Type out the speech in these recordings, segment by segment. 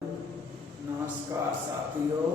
नमस्कार साथियों,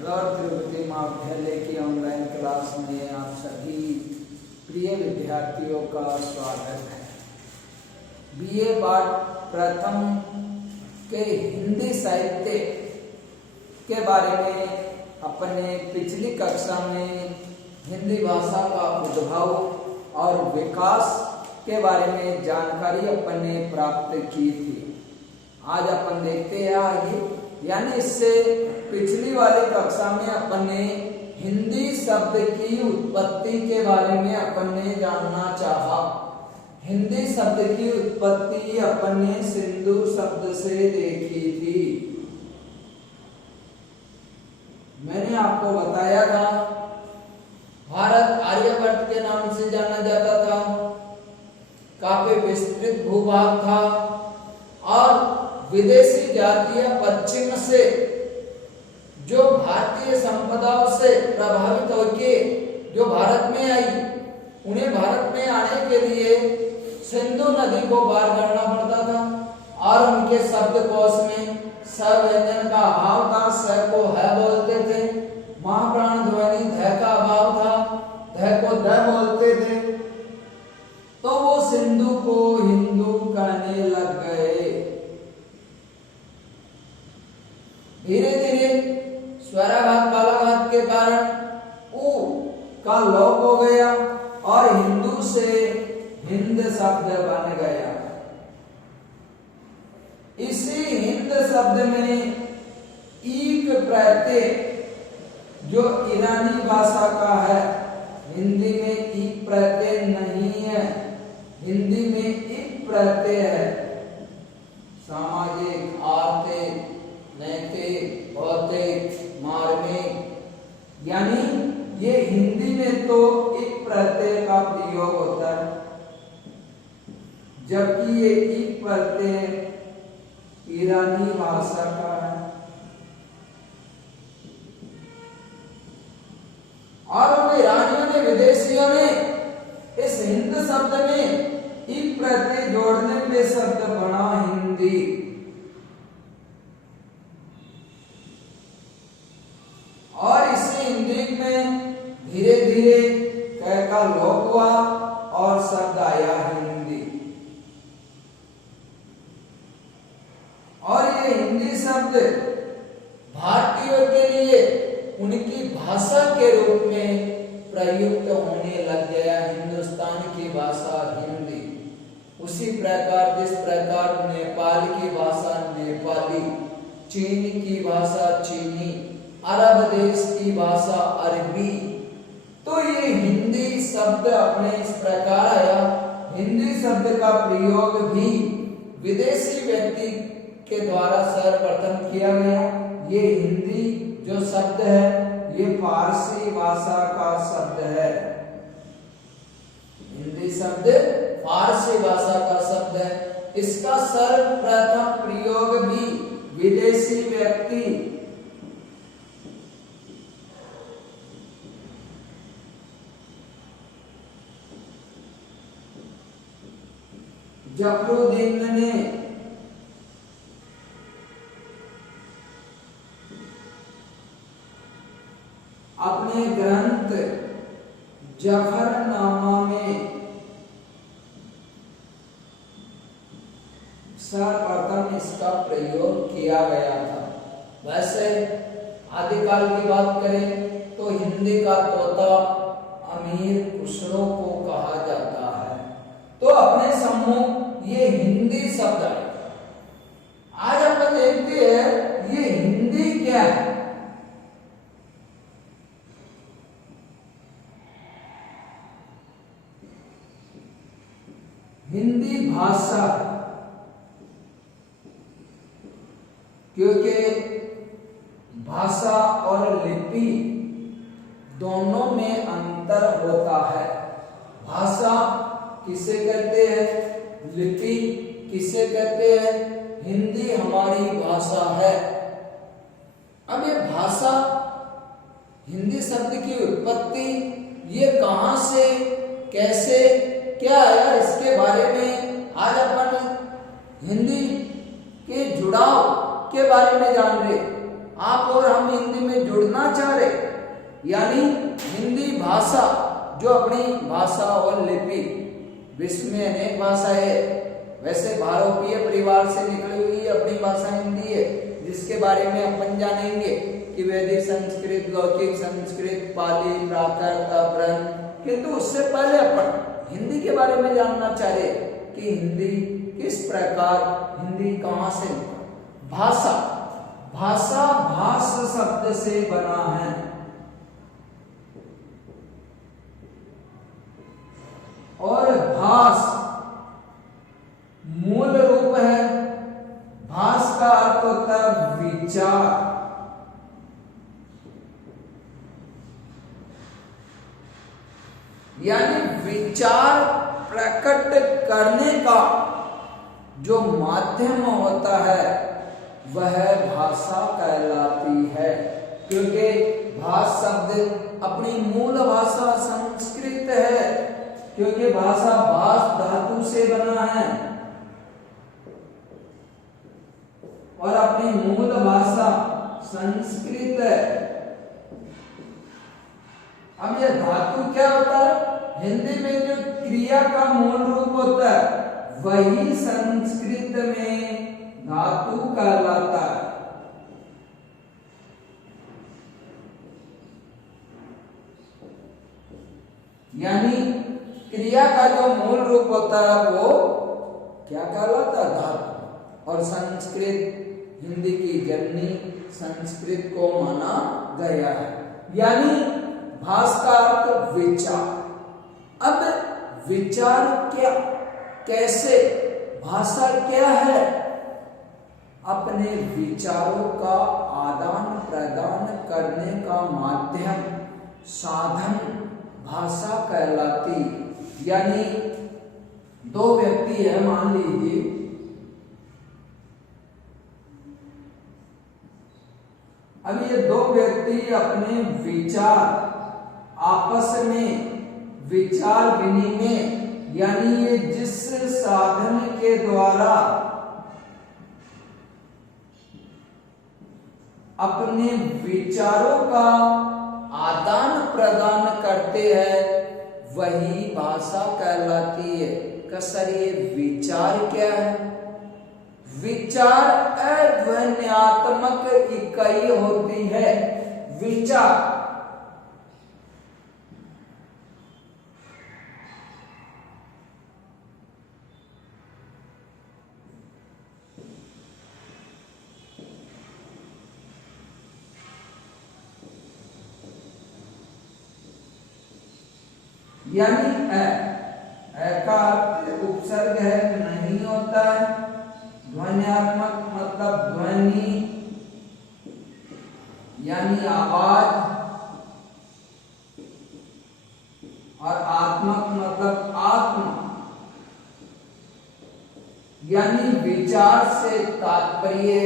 लॉर्ड त्रिभुति महाविद्यालय की ऑनलाइन क्लास में आप सभी प्रिय विद्यार्थियों का स्वागत है। बीए पाठ प्रथम के हिंदी साहित्य के बारे में अपने पिछली कक्षा में हिंदी भाषा का उद्भव और विकास के बारे में जानकारी अपन ने प्राप्त की थी। आज अपन देखते हैं आगे, यानी इससे पिछली वाली कक्षा में अपन ने हिंदी शब्द की उत्पत्ति के बारे में अपन ने जानना चाहा। हिंदी शब्द की उत्पत्ति अपन ने सिंधु शब्द से देखी थी। मैंने आपको बताया था भारत आर्यभट्ट के नाम से जाना जाता था, काफी विस्तृत भूभाग था और विदेशी जातियां पश्चिम से जो भारतीय संपदाओं से प्रभावित होकर जो भारत में आई, उन्हें भारत में आने के लिए सिंधु नदी को पार करना पड़ता था और उनके शब्दकोश में स व्यंजन का अभाव था। स को है बोलते थे, महाप्राण ध्वनि ध का अभाव था, ध को द बोलते थे, तो वो सिंधु को हिंदू कहने लग गए। धीरे धीरे स्वराघात बालाघात के कारण उ का लोप हो गया और हिंदू से हिंद शब्द बन गया। इसी हिंद शब्द में ईक प्रत्यय जो ईरानी भाषा का है, हिंदी में ईक प्रत्यय नहीं है, हिंदी में ईक प्रत्यय है। सामाजिक, आर्थिक, नैतिक, भौतिक, मार्मिक, यानी ये हिंदी में तो एक प्रत्यय का प्रयोग होता है, जबकि ये एक प्रत्यय ईरानी भाषा का है। और उन ईरानियों ने, विदेशियों ने इस हिंद शब्द में एक प्रत्यय जोड़ने पे शब्द बना हिंदी। और इसी हिंदी में धीरे धीरे क का लोप हुआ और शब्द आया हिंदी। और ये हिंदी शब्द भारतीयों के लिए उनकी भाषा के रूप में प्रयुक्त होने लग गया। हिंदुस्तान की भाषा हिंदी, उसी प्रकार जिस प्रकार नेपाल की भाषा नेपाली, चीन की भाषा चीनी, अरब देश की भाषा अरबी, तो ये हिंदी शब्द अपने इस प्रकार आया। हिंदी शब्द का प्रयोग भी विदेशी व्यक्ति के द्वारा सर्वप्रथम किया गया। ये हिंदी जो शब्द है ये फारसी भाषा का शब्द है। हिंदी शब्द फारसी भाषा का शब्द है। इसका सर्वप्रथम प्रयोग भी विदेशी व्यक्ति जफरुद्दीन ने अपने ग्रंथ जफरनामा में सर्वप्रथम इसका प्रयोग किया गया था। वैसे आदिकाल की बात करें तो हिंदी का तोता अमीर खुसरो को कहा जाता है। तो अपने सम्मुख ये हिंदी शब्द है। आज अपन देखते हैं ये हिंदी क्या है। हिंदी भाषा, क्योंकि भाषा और लिपि दोनों में अंतर होता है। भाषा किसे कहते हैं, लिपि किसे कहते हैं, हिंदी हमारी भाषा है। अब ये भाषा, हिंदी शब्द की उत्पत्ति ये कहां से, कैसे, क्या आया, इसके बारे में आज अपन हिंदी के जुड़ाव के बारे में जान रहे, आप और हम हिंदी में जुड़ना चाह रहे, यानी हिंदी भाषा जो अपनी भाषा और लिपि, विश्व में अनेक भाषाएं है, वैसे भारतीय परिवार से निकली हुई अपनी भाषा हिंदी है, जिसके बारे में अपन जानेंगे कि वैदिक संस्कृत, लौकिक संस्कृत, पाली, प्राकृत, अभ्रन। किंतु उससे पहले अपन हिंदी के बारे में जानना चाह रहे कि हिंदी किस प्रकार, हिंदी कहां से निकला। भाषा, भाषा भाष शब्द से बना है और भाष मूल रूप है। भाष का अर्थ होता है विचार, यानी विचार प्रकट करने का जो माध्यम होता है वह भाषा कहलाती है। क्योंकि भाष शब्द अपनी मूल भाषा संस्कृत है, क्योंकि भाषा भाष धातु से बना है और अपनी मूल भाषा संस्कृत है। अब यह धातु क्या होता है? हिंदी में जो क्रिया का मूल रूप होता है वही संस्कृत में धातु कहलाता है। यानी क्रिया का जो मूल रूप होता है वो क्या कहलाता है? धातु। और संस्कृत हिंदी की जननी संस्कृत को माना गया है, यानी भाष का अर्थ विचार। अब विचार क्या, कैसे, भाषा क्या है? अपने विचारों का आदान प्रदान करने का माध्यम, साधन भाषा कहलाती। यानी दो व्यक्ति है, मान लीजिए अब ये दो व्यक्ति अपने विचार आपस में विचार विनिमय, यानी ये जिस साधन के द्वारा अपने विचारों का आदान प्रदान करते हैं वही भाषा कहलाती है। कसर ये विचार क्या है? विचार अध्वन्यात्मक इकाई होती है। विचार यानी का उपसर्ग है, नहीं होता है। ध्वन्यात्मक मतलब ध्वनि यानी आवाज, और आत्मक मतलब आत्मा, यानी विचार से तात्पर्य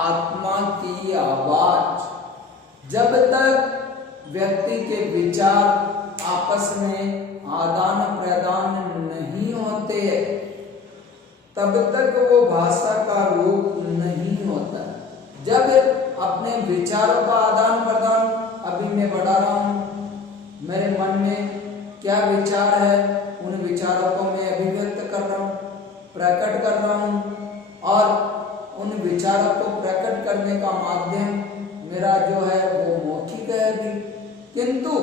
आत्मा की आवाज। जब तक व्यक्ति के विचार आपस में आदान प्रदान नहीं होते तब तक वो भाषा का रूप नहीं होता। जब अपने विचारों का आदान प्रदान, अभी मैं बढ़ा रहा हूं, मेरे मन में क्या विचार है उन विचारों को मैं अभिव्यक्त कर रहा हूं, प्रकट कर रहा हूं, और उन विचारों को प्रकट करने का माध्यम मेरा जो है वो मौखिक है अभी। किंतु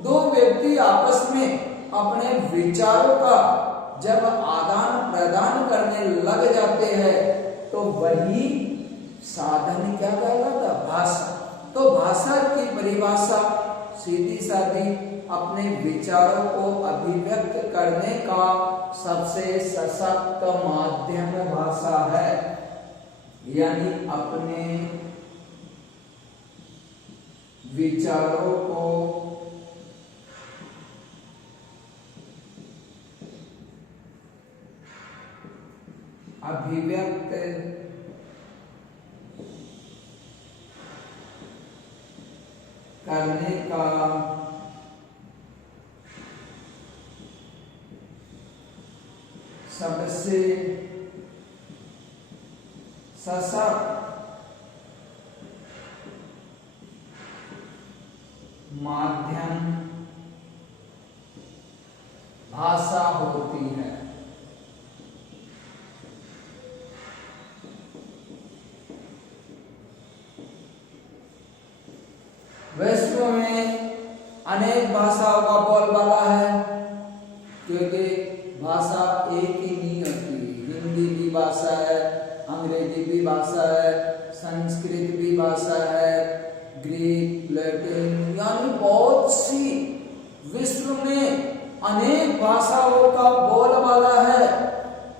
दो व्यक्ति आपस में अपने विचारों का जब आदान प्रदान करने लग जाते हैं तो वही साधन क्या कहलाता? भाषा। तो भाषा की परिभाषा सीधी सादी अपने विचारों को अभिव्यक्त करने का सबसे सशक्त माध्यम भाषा है। यानी अपने विचारों को अभिव्यक्त करने का सबसे सशक्त माध्यम भाषा होती है। विश्व में अनेक भाषाओं का बोलबाला है, क्योंकि भाषा एक ही नहीं होती। हिंदी भी भाषा है, अंग्रेजी भी भाषा है, संस्कृत भी भाषा है, ग्रीक, लैटिन, यानी बहुत सी विश्व में अनेक भाषाओं का बोलबाला है।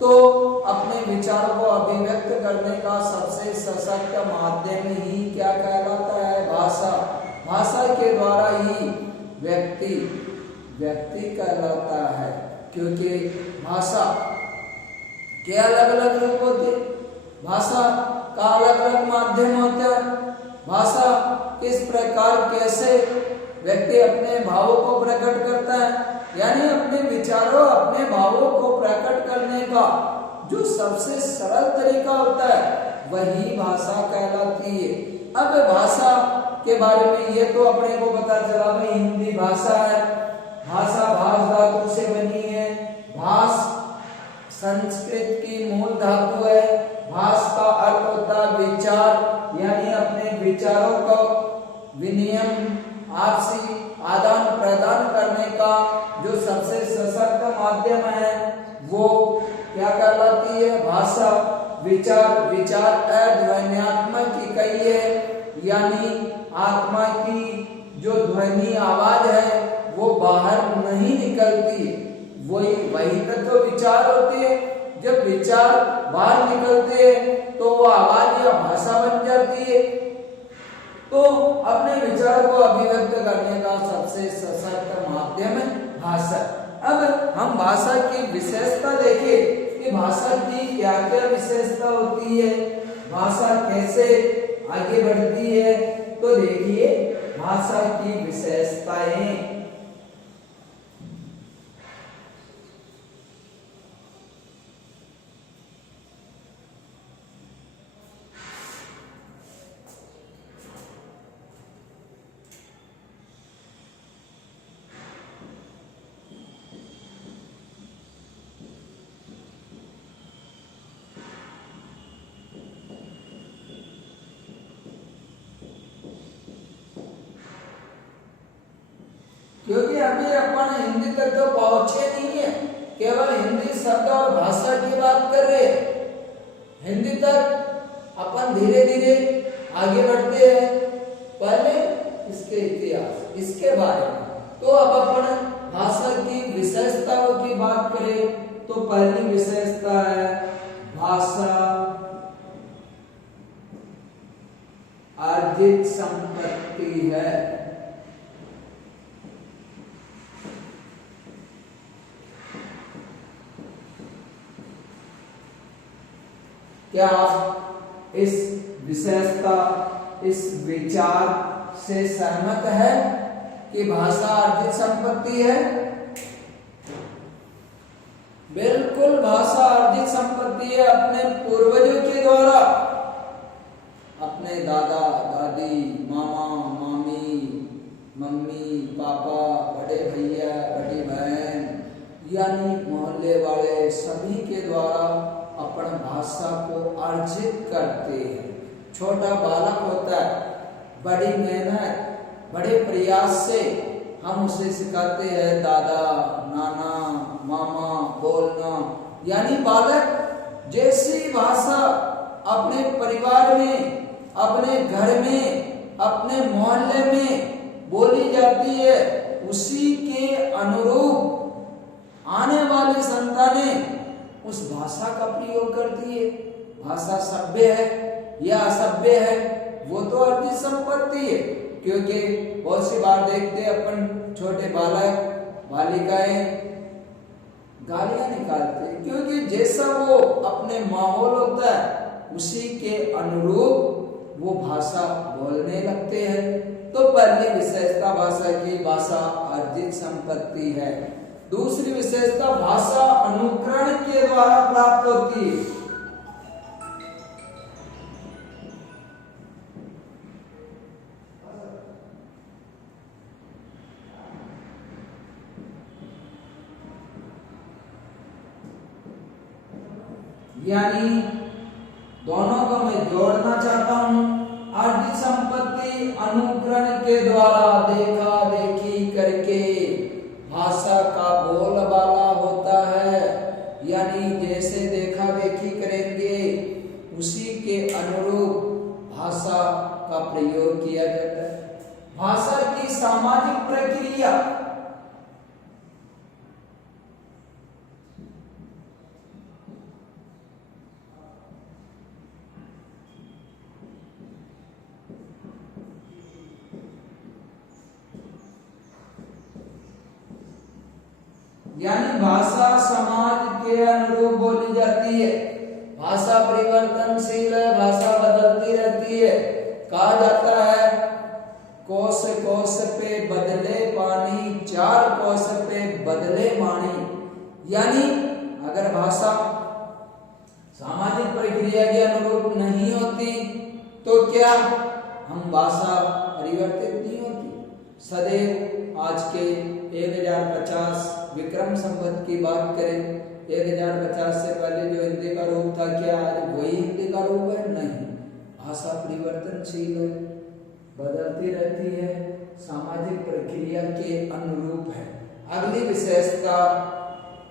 तो अपने विचार को अभिव्यक्त करने का सबसे सशक्त माध्यम ही क्या कहलाता है? भाषा। भाषा के द्वारा ही व्यक्ति कहलाता है, क्योंकि भाषा के अलग अलग रूप होते, भाषा का अलग अलग माध्यम होता है। भाषा किस प्रकार कैसे व्यक्ति अपने भावों को प्रकट करता है, यानी अपने विचारों अपने भावों को प्रकट करने का जो सबसे सरल तरीका होता है वही भाषा कहलाती है। अब भाषा के बारे में ये तो अपने को पता चला भाई हिंदी भाषा है। भाषा भाष धातु से बनी है। भाष संस्कृत की मूल धातु है। भाष का अर्थ होता है विचार, यानी अपने विचारों को विनिमय आपसी आदान प्रदान करने का जो सबसे सशक्त माध्यम है वो क्या कहलाती है? भाषा। विचार अध्वन्यात्मक इकाई है, यानी आत्मा की जो ध्वनि आवाज है वो बाहर नहीं निकलती, वही तत्व विचार होती है। जब विचार बाहर निकलते हैं तो वो आवाज या भाषा बन जाती है। तो अपने विचार को अभिव्यक्त करने का सबसे सशक्त माध्यम है भाषा। अब हम भाषा की विशेषता देखें कि भाषा की क्या क्या विशेषता होती है, भाषा कैसे आगे बढ़ती है। तो देखिए भाषा की विशेषताएं। क्योंकि अभी अपन हिंदी तक तो पहुंचे नहीं है, केवल हिंदी शब्द और भाषा की बात कर रहे हैं। हिंदी तक अपन धीरे धीरे आगे बढ़ते हैं। पहले इसके इतिहास, इसके बारे में। तो अब अपन भाषा की विशेषताओं की बात करें तो पहली विशेषता है भाषा अर्जित संपत्ति है। क्या आप इस विशेषता, इस विचार से सहमत है कि भाषा अर्जित संपत्ति है? बिल्कुल भाषा अर्जित संपत्ति है। अपने पूर्वजों के द्वारा, अपने दादा दादी, मामा मामी, मम्मी पापा, बड़े भैया बड़ी बहन, यानी मोहल्ले वाले सभी के द्वारा अपन भाषा को अर्जित करते हैं। छोटा बालक होता है, बड़ी मेहनत बड़े प्रयास से हम उसे सिखाते हैं दादा नाना मामा बोलना, यानी बालक जैसी भाषा अपने परिवार में, अपने घर में, अपने मोहल्ले में बोली जाती है उसी के अनुरूप आने वाली संतानें उस भाषा का प्रयोग करती है। भाषा सभ्य है या असभ्य है वो तो अर्जित संपत्ति है, क्योंकि बहुत सी बार देखते हैं अपन छोटे बालक बालिकाएं गालियां निकालते हैं, क्योंकि जैसा वो अपने माहौल होता है उसी के अनुरूप वो भाषा बोलने लगते हैं। तो पहली विशेषता भाषा की, भाषा अर्जित संपत्ति है। दूसरी विशेषता भाषा अनुकरण के द्वारा प्राप्त होती है। यानी दोनों को मैं जोड़ना चाहता हूं। आर्थिक संपत्ति अनुकरण के द्वारा देखा देखी करके भाषा का बोलबाला होता है, यानी जैसे देखा देखी करेंगे उसी के अनुरूप भाषा का प्रयोग किया जाता है। भाषा की सामाजिक प्रक्रिया यानी भाषा समाज के अनुरूप बोली जाती है। भाषा परिवर्तनशील है, भाषा बदलती रहती है। कहा जाता है कोस कोस पे बदले पानी, चार कोस पे बदले वाणी। यानी अगर भाषा सामाजिक प्रक्रिया के अनुरूप नहीं होती तो क्या हम भाषा परिवर्तित नहीं होती। सदैव आज के 1050 विक्रम संवत की बात करें, 1050 से पहले जो हिंदी का रूप था क्या आज वही हिंदी का रूप है? नहीं। भाषा परिवर्तनशील है, बदलती रहती है, सामाजिक प्रक्रिया के अनुरूप है। अगली विशेषता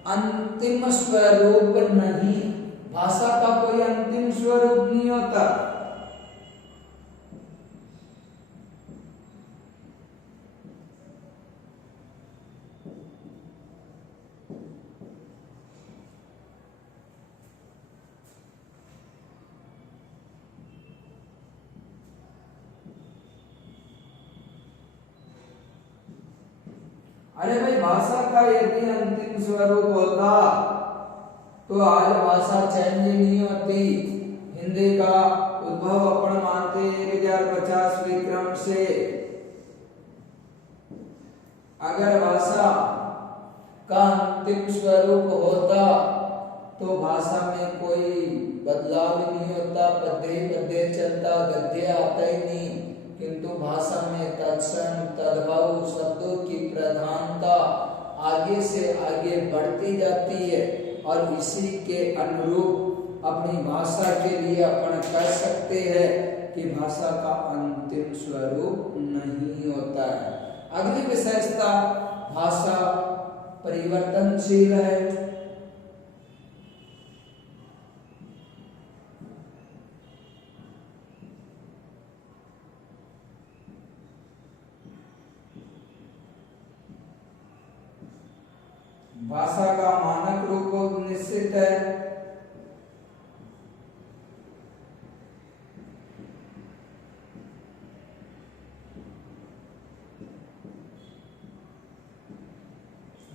अंतिम स्वरूप नहीं। भाषा का कोई अंतिम स्वरूप नहीं होता। अरे भाई, भाषा का यदि अंतिम स्वरूप होता तो आज भाषा चेंज नहीं होती। हिंदी का उद्भव अपन मानते 1050 विक्रम से। अगर भाषा का अंतिम स्वरूप होता तो भाषा में कोई बदलाव नहीं होता, पद्य पद्य चलता, गद्य आता ही नहीं। किंतु भाषा में तत्सम तद्भव शब्दों की प्रधानता आगे से आगे बढ़ती जाती है और इसी के अनुरूप अपनी भाषा के लिए अपन कह सकते हैं कि भाषा का अंतिम स्वरूप नहीं होता है। अगली विशेषता भाषा परिवर्तनशील है। भाषा का मानक रूप निश्चित है।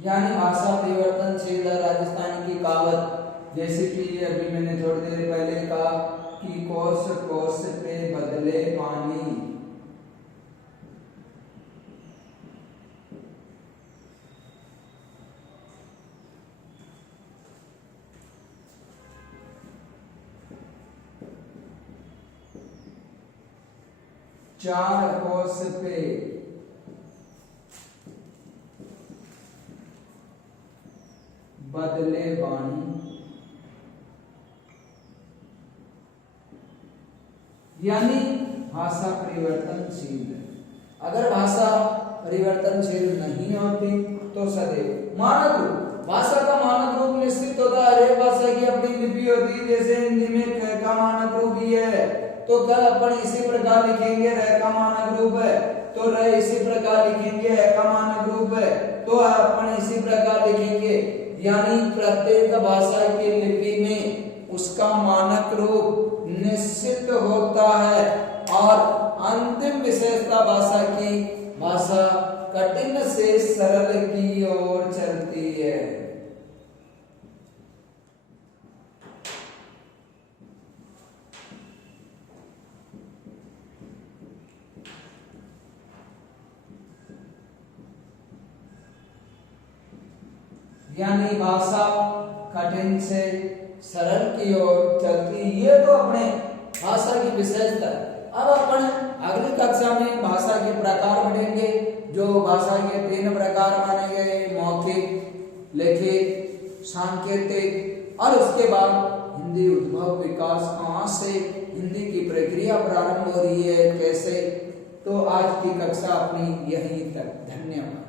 यानी भाषा परिवर्तनशील है। राजस्थानी की कहावत जैसे कि अभी मैंने थोड़ी देर पहले कहा कि कोस कोस पे बदले पानी। चार कोस पे बदले वाणी। यानी भाषा परिवर्तनशील है। अगर भाषा परिवर्तनशील नहीं होती तो सदैव मानक रूप, भाषा का मानक रूप निश्चित होता है। हर भाषा की अपनी लिपि होती है। जैसे हिंदी में क का मानक रूप ही है तो कल अपन इसी प्रकार लिखेंगे र का मानक रूप है, तो र इसी प्रकार लिखेंगे, है का मानक रूप है तो अपन इसी प्रकार लिखेंगे। यानी प्रत्येक भाषा की लिपि में उसका मानक रूप निश्चित होता है। और अंतिम विशेषता भाषा की, भाषा कठिन से सरल की ओर चलती है। यानी भाषा कठिन से सरल की ओर चलती। ये तो अपने भाषा की विशेषता है। अब अपन अगली कक्षा में भाषा के प्रकार पढ़ेंगे। जो भाषा के 3 प्रकार माने गए, मौखिक, लिखित, सांकेतिक, और उसके बाद हिंदी उद्भव विकास कहाँ से, हिंदी की प्रक्रिया प्रारंभ हो रही है कैसे। तो आज की कक्षा अपनी यहीं तक। धन्यवाद।